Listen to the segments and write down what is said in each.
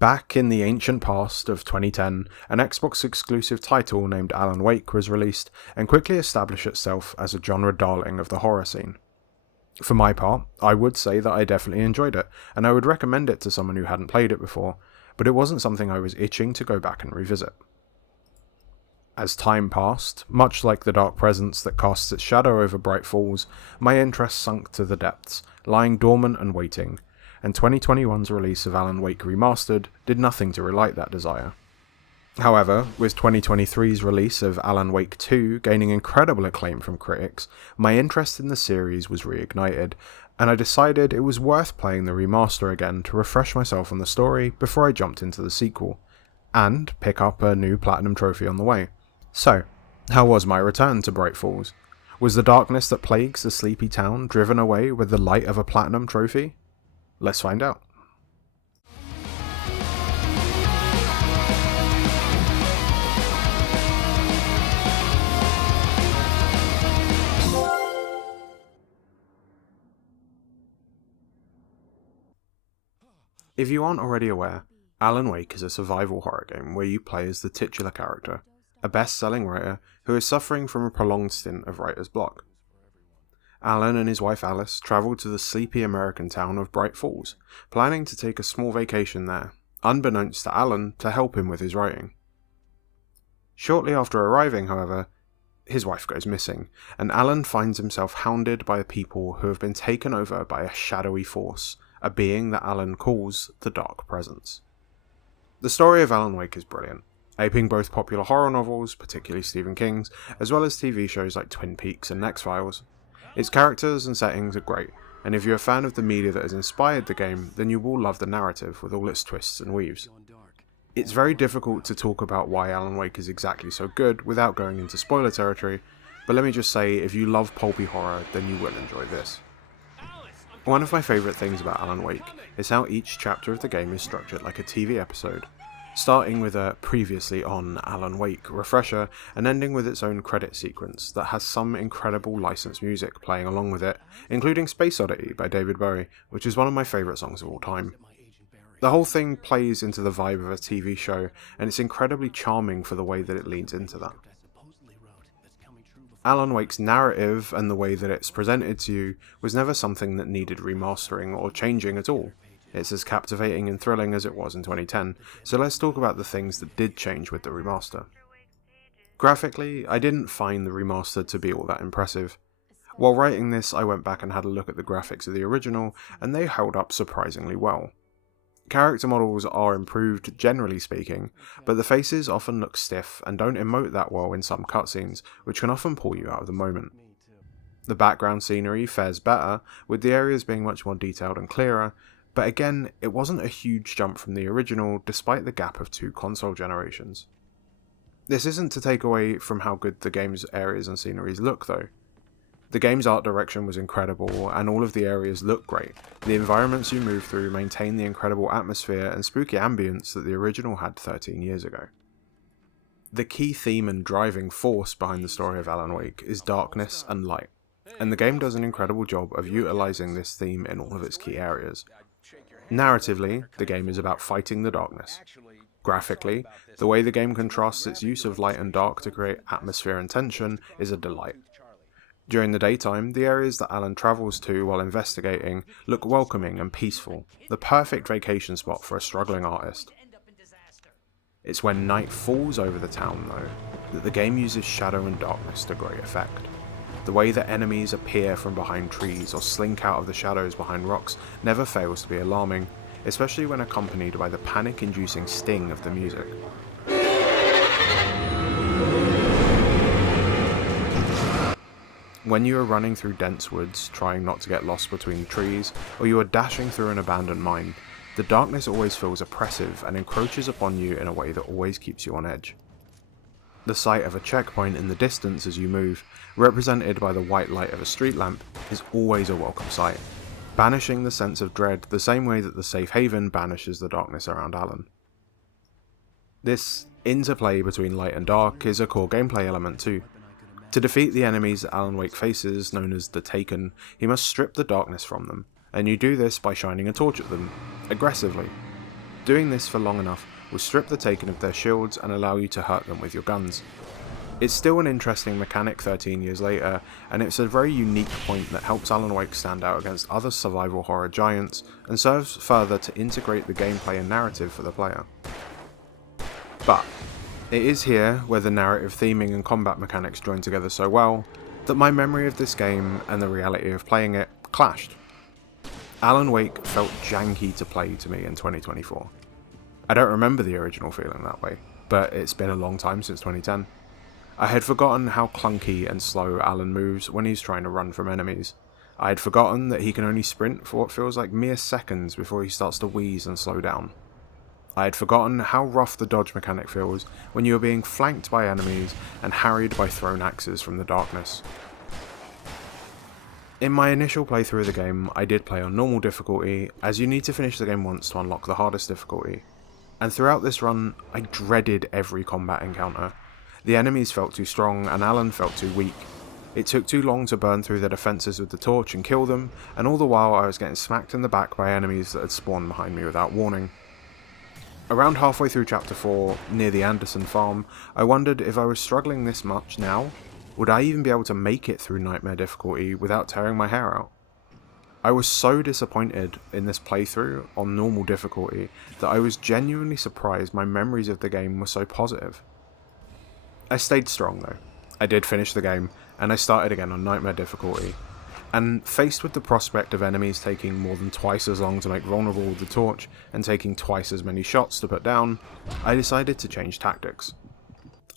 Back in the ancient past of 2010, an Xbox exclusive title named Alan Wake was released and quickly established itself as a genre darling of the horror scene. For my part, I would say that I definitely enjoyed it, and I would recommend it to someone who hadn't played it before, but it wasn't something I was itching to go back and revisit. As time passed, much like the dark presence that casts its shadow over Bright Falls, my interest sunk to the depths, lying dormant and waiting, and 2021's release of Alan Wake Remastered did nothing to relight that desire. However, with 2023's release of Alan Wake 2 gaining incredible acclaim from critics, my interest in the series was reignited, and I decided it was worth playing the remaster again to refresh myself on the story before I jumped into the sequel, and pick up a new Platinum trophy on the way. So, how was my return to Bright Falls? Was the darkness that plagues the sleepy town driven away with the light of a Platinum trophy? Let's find out. If you aren't already aware, Alan Wake is a survival horror game where you play as the titular character, a best-selling writer who is suffering from a prolonged stint of writer's block. Alan and his wife Alice travel to the sleepy American town of Bright Falls, planning to take a small vacation there, unbeknownst to Alan, to help him with his writing. Shortly after arriving, however, his wife goes missing, and Alan finds himself hounded by a people who have been taken over by a shadowy force, a being that Alan calls the Dark Presence. The story of Alan Wake is brilliant, aping both popular horror novels, particularly Stephen King's, as well as TV shows like Twin Peaks and X-Files. Its characters and settings are great, and if you're a fan of the media that has inspired the game, then you will love the narrative with all its twists and weaves. It's very difficult to talk about why Alan Wake is exactly so good without going into spoiler territory, but let me just say, if you love pulpy horror, then you will enjoy this. One of my favourite things about Alan Wake is how each chapter of the game is structured like a TV episode, starting with a previously on Alan Wake refresher and ending with its own credit sequence that has some incredible licensed music playing along with it, including Space Oddity by David Bowie, which is one of my favourite songs of all time. The whole thing plays into the vibe of a TV show, and it's incredibly charming for the way that it leans into that. Alan Wake's narrative and the way that it's presented to you was never something that needed remastering or changing at all. It's as captivating and thrilling as it was in 2010, so let's talk about the things that did change with the remaster. Graphically, I didn't find the remaster to be all that impressive. While writing this, I went back and had a look at the graphics of the original, and they held up surprisingly well. Character models are improved, generally speaking, but the faces often look stiff and don't emote that well in some cutscenes, which can often pull you out of the moment. The background scenery fares better, with the areas being much more detailed and clearer, but again, it wasn't a huge jump from the original despite the gap of 2 console generations. This isn't to take away from how good the game's areas and sceneries look though. The game's art direction was incredible, and all of the areas look great. The environments you move through maintain the incredible atmosphere and spooky ambience that the original had 13 years ago. The key theme and driving force behind the story of Alan Wake is darkness and light, and the game does an incredible job of utilising this theme in all of its key areas. Narratively, the game is about fighting the darkness. Graphically, the way the game contrasts its use of light and dark to create atmosphere and tension is a delight. During the daytime, the areas that Alan travels to while investigating look welcoming and peaceful, the perfect vacation spot for a struggling artist. It's when night falls over the town, though, that the game uses shadow and darkness to great effect. The way that enemies appear from behind trees or slink out of the shadows behind rocks never fails to be alarming, especially when accompanied by the panic-inducing sting of the music. When you are running through dense woods, trying not to get lost between trees, or you are dashing through an abandoned mine, the darkness always feels oppressive and encroaches upon you in a way that always keeps you on edge. The sight of a checkpoint in the distance as you move, represented by the white light of a street lamp, is always a welcome sight, banishing the sense of dread the same way that the safe haven banishes the darkness around Alan. This interplay between light and dark is a core gameplay element too. To defeat the enemies that Alan Wake faces, known as the Taken, he must strip the darkness from them, and you do this by shining a torch at them, aggressively. Doing this for long enough will strip the Taken of their shields and allow you to hurt them with your guns. It's still an interesting mechanic 13 years later, and it's a very unique point that helps Alan Wake stand out against other survival horror giants, and serves further to integrate the gameplay and narrative for the player. But it is here, where the narrative theming and combat mechanics join together so well, that my memory of this game and the reality of playing it clashed. Alan Wake felt janky to play to me in 2024. I don't remember the original feeling that way, but it's been a long time since 2010. I had forgotten how clunky and slow Alan moves when he's trying to run from enemies. I had forgotten that he can only sprint for what feels like mere seconds before he starts to wheeze and slow down. I had forgotten how rough the dodge mechanic feels when you are being flanked by enemies and harried by thrown axes from the darkness. In my initial playthrough of the game, I did play on normal difficulty, as you need to finish the game once to unlock the hardest difficulty. And throughout this run, I dreaded every combat encounter. The enemies felt too strong, and Alan felt too weak. It took too long to burn through their defences with the torch and kill them, and all the while I was getting smacked in the back by enemies that had spawned behind me without warning. Around halfway through chapter 4, near the Anderson farm, I wondered if I was struggling this much now, would I even be able to make it through Nightmare difficulty without tearing my hair out? I was so disappointed in this playthrough on normal difficulty that I was genuinely surprised my memories of the game were so positive. I stayed strong though. I did finish the game, and I started again on Nightmare difficulty, and faced with the prospect of enemies taking more than twice as long to make vulnerable with the torch, and taking twice as many shots to put down, I decided to change tactics.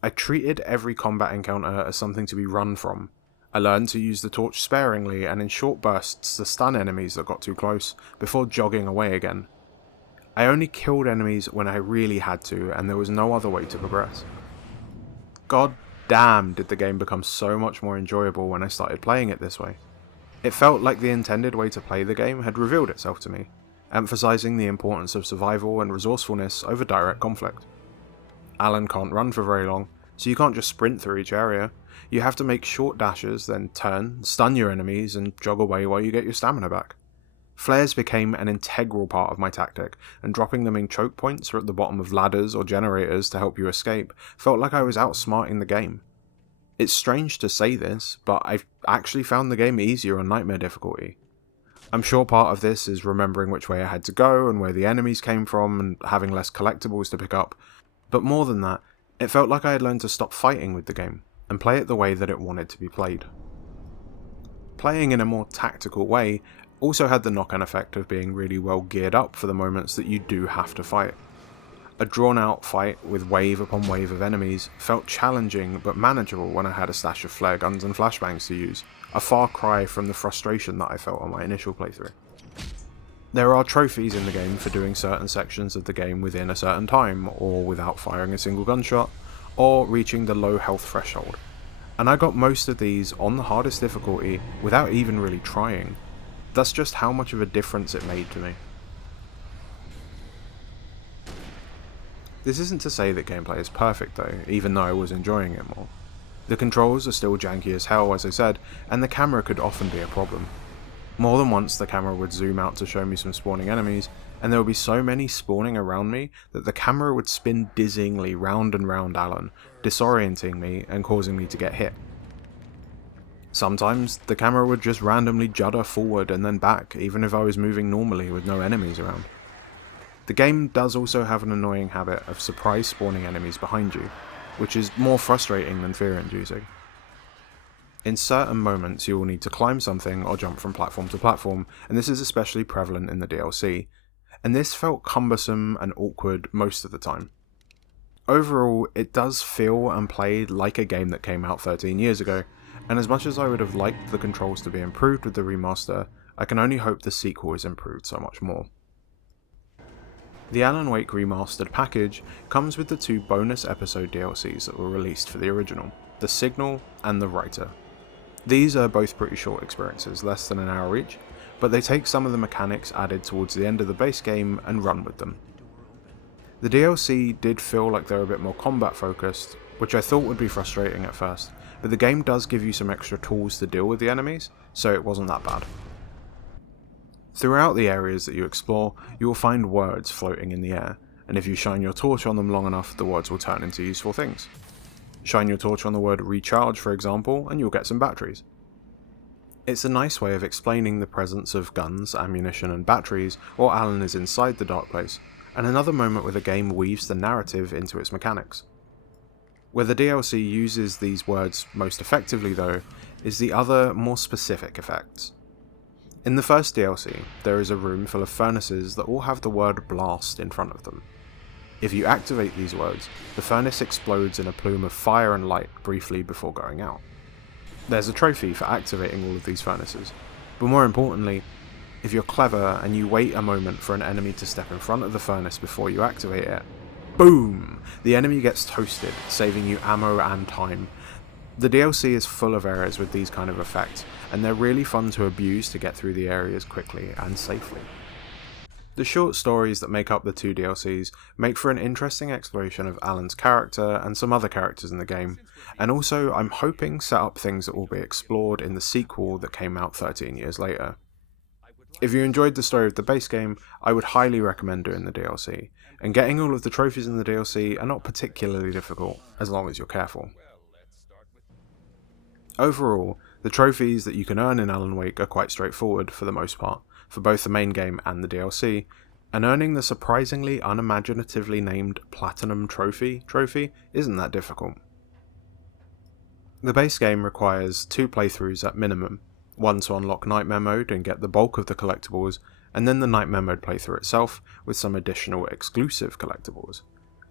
I treated every combat encounter as something to be run from. I learned to use the torch sparingly and in short bursts to stun enemies that got too close, before jogging away again. I only killed enemies when I really had to, and there was no other way to progress. God damn, did the game become so much more enjoyable when I started playing it this way. It felt like the intended way to play the game had revealed itself to me, emphasising the importance of survival and resourcefulness over direct conflict. Alan can't run for very long, so you can't just sprint through each area. You have to make short dashes, then turn, stun your enemies, and jog away while you get your stamina back. Flares became an integral part of my tactic, and dropping them in choke points or at the bottom of ladders or generators to help you escape felt like I was outsmarting the game. It's strange to say this, but I've actually found the game easier on Nightmare difficulty. I'm sure part of this is remembering which way I had to go and where the enemies came from and having less collectibles to pick up, but more than that, it felt like I had learned to stop fighting with the game and play it the way that it wanted to be played. Playing in a more tactical way also had the knock-on effect of being really well geared up for the moments that you do have to fight. A drawn-out fight with wave upon wave of enemies felt challenging but manageable when I had a stash of flare guns and flashbangs to use, a far cry from the frustration that I felt on my initial playthrough. There are trophies in the game for doing certain sections of the game within a certain time, or without firing a single gunshot, or reaching the low health threshold, and I got most of these on the hardest difficulty without even really trying. That's just how much of a difference it made to me. This isn't to say that gameplay is perfect though, even though I was enjoying it more. The controls are still janky as hell, as I said, and the camera could often be a problem. More than once the camera would zoom out to show me some spawning enemies, and there would be so many spawning around me that the camera would spin dizzyingly round and round Alan, disorienting me and causing me to get hit. Sometimes the camera would just randomly judder forward and then back, even if I was moving normally with no enemies around. The game does also have an annoying habit of surprise spawning enemies behind you, which is more frustrating than fear-inducing. In certain moments you will need to climb something or jump from platform to platform, and this is especially prevalent in the DLC, and this felt cumbersome and awkward most of the time. Overall, it does feel and play like a game that came out 13 years ago, and as much as I would have liked the controls to be improved with the remaster, I can only hope the sequel is improved so much more. The Alan Wake Remastered package comes with the 2 bonus episode DLCs that were released for the original, The Signal and The Writer. These are both pretty short experiences, less than an hour each, but they take some of the mechanics added towards the end of the base game and run with them. The DLC did feel like they were a bit more combat focused, which I thought would be frustrating at first, but the game does give you some extra tools to deal with the enemies, so it wasn't that bad. Throughout the areas that you explore, you will find words floating in the air, and if you shine your torch on them long enough, the words will turn into useful things. Shine your torch on the word recharge, for example, and you'll get some batteries. It's a nice way of explaining the presence of guns, ammunition, and batteries while Alan is inside the dark place, and another moment where the game weaves the narrative into its mechanics. Where the DLC uses these words most effectively, though, is the other, more specific effects. In the first DLC, there is a room full of furnaces that all have the word blast in front of them. If you activate these words, the furnace explodes in a plume of fire and light briefly before going out. There's a trophy for activating all of these furnaces, but more importantly, if you're clever and you wait a moment for an enemy to step in front of the furnace before you activate it, boom! The enemy gets toasted, saving you ammo and time. The DLC is full of areas with these kind of effects, and they're really fun to abuse to get through the areas quickly and safely. The short stories that make up the two DLCs make for an interesting exploration of Alan's character and some other characters in the game, and also I'm hoping set up things that will be explored in the sequel that came out 13 years later. If you enjoyed the story of the base game, I would highly recommend doing the DLC, and getting all of the trophies in the DLC are not particularly difficult, as long as you're careful. Overall, the trophies that you can earn in Alan Wake are quite straightforward for the most part, for both the main game and the DLC, and earning the surprisingly unimaginatively named Platinum Trophy isn't that difficult. The base game requires 2 playthroughs at minimum, one to unlock Nightmare Mode and get the bulk of the collectibles, and then the Nightmare Mode playthrough itself with some additional exclusive collectibles.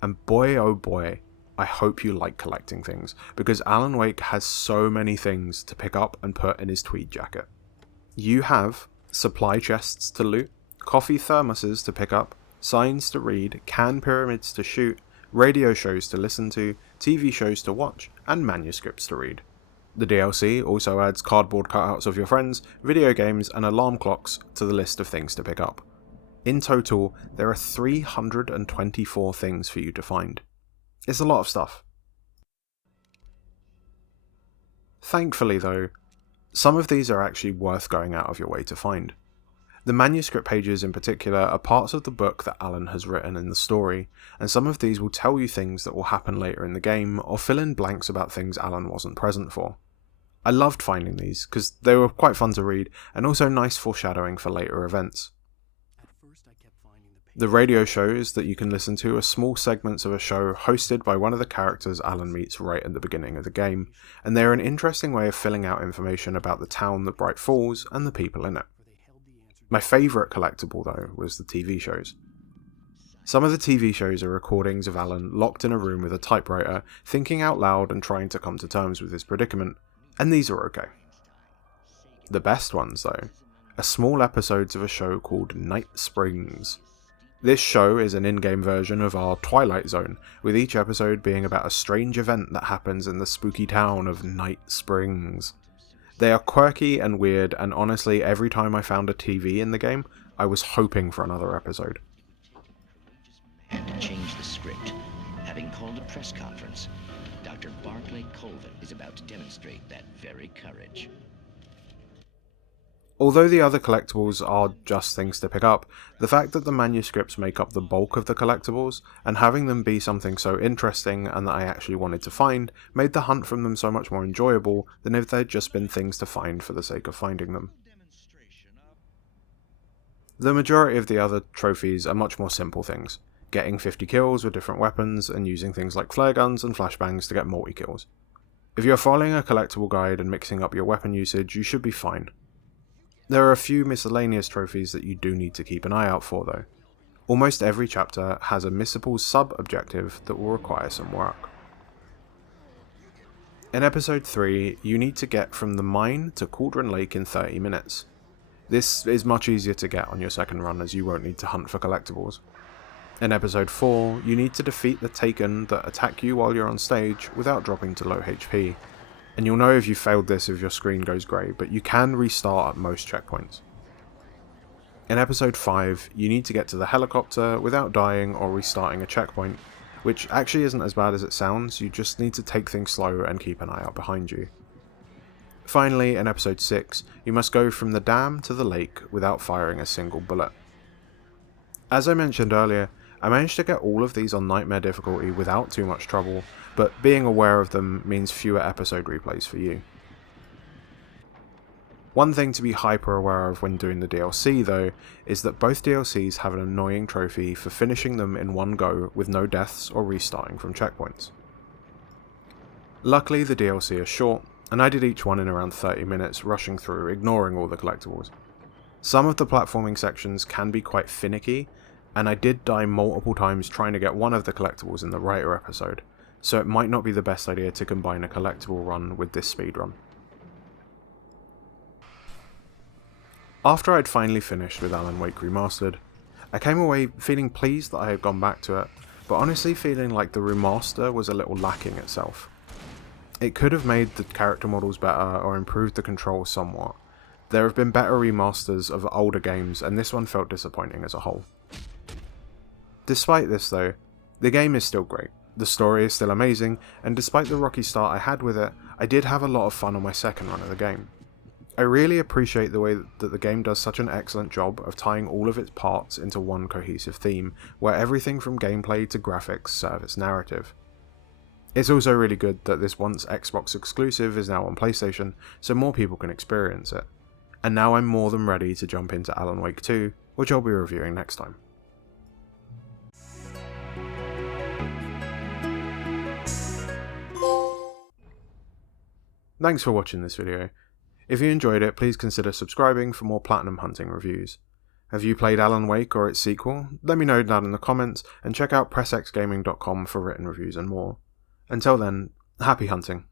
And boy oh boy, I hope you like collecting things, because Alan Wake has so many things to pick up and put in his tweed jacket. You have supply chests to loot, coffee thermoses to pick up, signs to read, can pyramids to shoot, radio shows to listen to, TV shows to watch, and manuscripts to read. The DLC also adds cardboard cutouts of your friends, video games, and alarm clocks to the list of things to pick up. In total, there are 324 things for you to find. It's a lot of stuff. Thankfully though, some of these are actually worth going out of your way to find. The manuscript pages in particular are parts of the book that Alan has written in the story, and some of these will tell you things that will happen later in the game, or fill in blanks about things Alan wasn't present for. I loved finding these, because they were quite fun to read, and also nice foreshadowing for later events. The radio shows that you can listen to are small segments of a show hosted by one of the characters Alan meets right at the beginning of the game, and they're an interesting way of filling out information about the town that Bright Falls and the people in it. My favourite collectible though was the TV shows. Some of the TV shows are recordings of Alan locked in a room with a typewriter, thinking out loud and trying to come to terms with his predicament, and these are okay. The best ones though are small episodes of a show called Night Springs. This show is an in-game version of our Twilight Zone, with each episode being about a strange event that happens in the spooky town of Night Springs. They are quirky and weird, and honestly, every time I found a TV in the game, I was hoping for another episode. Had to change the script. Having called a press conference, Dr. Barclay Colvin is about to demonstrate that very courage. Although the other collectibles are just things to pick up, the fact that the manuscripts make up the bulk of the collectibles, and having them be something so interesting and that I actually wanted to find, made the hunt from them so much more enjoyable than if they'd just been things to find for the sake of finding them. The majority of the other trophies are much more simple things, getting 50 kills with different weapons and using things like flare guns and flashbangs to get multi-kills. If you're following a collectible guide and mixing up your weapon usage, you should be fine. There are a few miscellaneous trophies that you do need to keep an eye out for though. Almost every chapter has a missable sub-objective that will require some work. In episode 3, you need to get from the mine to Cauldron Lake in 30 minutes. This is much easier to get on your second run as you won't need to hunt for collectibles. In episode 4, you need to defeat the Taken that attack you while you're on stage without dropping to low HP. And you'll know if you failed this if your screen goes grey, but you can restart at most checkpoints. In episode 5, you need to get to the helicopter without dying or restarting a checkpoint, which actually isn't as bad as it sounds, you just need to take things slow and keep an eye out behind you. Finally, in episode 6, you must go from the dam to the lake without firing a single bullet. As I mentioned earlier, I managed to get all of these on Nightmare difficulty without too much trouble, but being aware of them means fewer episode replays for you. One thing to be hyper aware of when doing the DLC though, is that both DLCs have an annoying trophy for finishing them in one go with no deaths or restarting from checkpoints. Luckily the DLC are short, and I did each one in around 30 minutes, rushing through, ignoring all the collectibles. Some of the platforming sections can be quite finicky, and I did die multiple times trying to get one of the collectibles in the writer episode, so it might not be the best idea to combine a collectible run with this speedrun. After I'd finally finished with Alan Wake Remastered, I came away feeling pleased that I had gone back to it, but honestly feeling like the remaster was a little lacking itself. It could have made the character models better or improved the controls somewhat. There have been better remasters of older games, and this one felt disappointing as a whole. Despite this though, the game is still great, the story is still amazing, and despite the rocky start I had with it, I did have a lot of fun on my second run of the game. I really appreciate the way that the game does such an excellent job of tying all of its parts into one cohesive theme, where everything from gameplay to graphics serve its narrative. It's also really good that this once Xbox exclusive is now on PlayStation, so more people can experience it. And now I'm more than ready to jump into Alan Wake 2, which I'll be reviewing next time. Thanks for watching this video. If you enjoyed it, please consider subscribing for more Platinum Hunting reviews. Have you played Alan Wake or its sequel? Let me know down in the comments, and check out pressxgaming.com for written reviews and more. Until then, happy hunting.